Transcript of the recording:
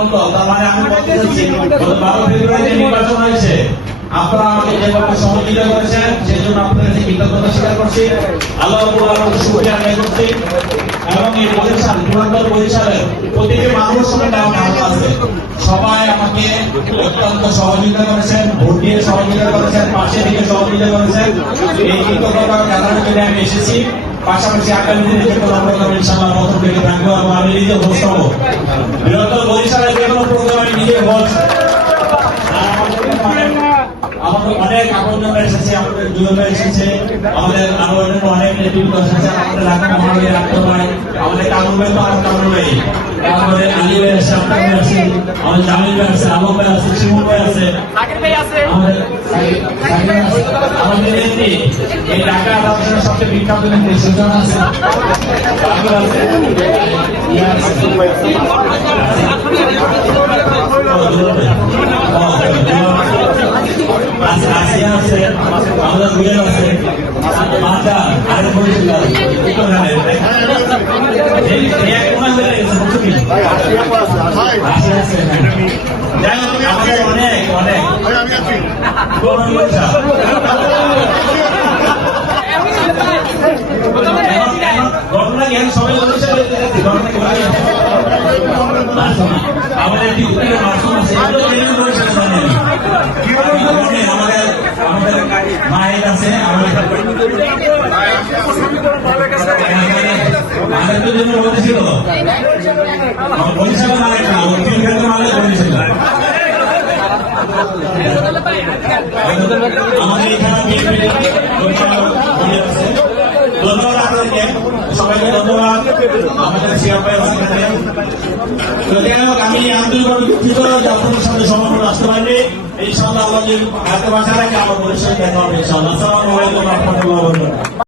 অন্তর, তার মানে আমি বলতে চাচ্ছি 12 ফেব্রুয়ারি নির্বাচন হয়েছে, আপনারা আমাকে যেভাবে সহযোগিতা করেছেন সেই জন্য আপনাদের কাছে কৃতজ্ঞতা স্বীকার করছি, আল্লাহ রাব্বুল আলামিনের শুকরিয়া আদায় করছি। এবং এই বরিশাল পুরাতন বরিশালের প্রতিটি মানুষ আছে, সবাই আমাকে অত্যন্ত সহযোগিতা করেছেন, ভোট দিয়ে সহযোগিতা করেছেন, পাশে থেকে সহযোগিতা করেছেন। এই কৃতজ্ঞতার জানানোর জন্য আমি এসেছি। পাশাপাশি আগামী দিনে যে কোনো প্রোগ্রাম ইনশাআল্লাহ প্রথম থেকে থাকবো এবং আমি নিজে হোস্ট হবো। বৃহত্তর বরিশালের যে কোনো প্রোগ্রাম আমি নিজে হোস্ট। আমাদের অনেক আপনজন এসেছে, আমাদের যুবক এসেছে, আমাদের আরো অনেক নেতৃত্ব এসেছে, আমাদের ঢাকা মহানগরী রাখতে পারে, আমাদের কানুন ভাই তো আমার কানুন ভাই, আমাদের আলী ভাই আছে, আপনার ভাই আছে, আমাদের জামিল ভাই আছে, আলম ভাই আছে, শিমুল ভাই আছে, আমাদের নেত্রী এই ঢাকা রাজধানীর সবচেয়ে বিখ্যাত নেত্রী সুজন আছে, আসিয়া আছে, আমাদের দুয়েল আছে, মাতা আরেক বলেছিল আমাদের অনেক অনেক ঘটনা জ্ঞান সবাই বলেছে আমাদের একটি উত্তরের মাধ্যম আছে, আমাদের আমাদের মায়ের আছে, আমাদের তো জন্য বলেছিল বরিশাল মালিক না, মালিক বলেছিল আমাদের এখানে। ধন্যবাদ আপনাদেরকে সবাইকে, ধন্যবাদ আমাদের সিআরপাই আমি আন্তরিকভাবে দুঃখিত যে আপনাদের সাথে সমর্থন আসতে পারিনি। ইনশাআল্লাহ আল্লাহ যদি হাতে বাঁচা রাখে আমার পরিচয় দেখা হবে ইনশাআল্লাহ। আসসালামু আলাইকুম ওয়া রাহমাতুল্লাহি ওয়া বারাকাতুহু।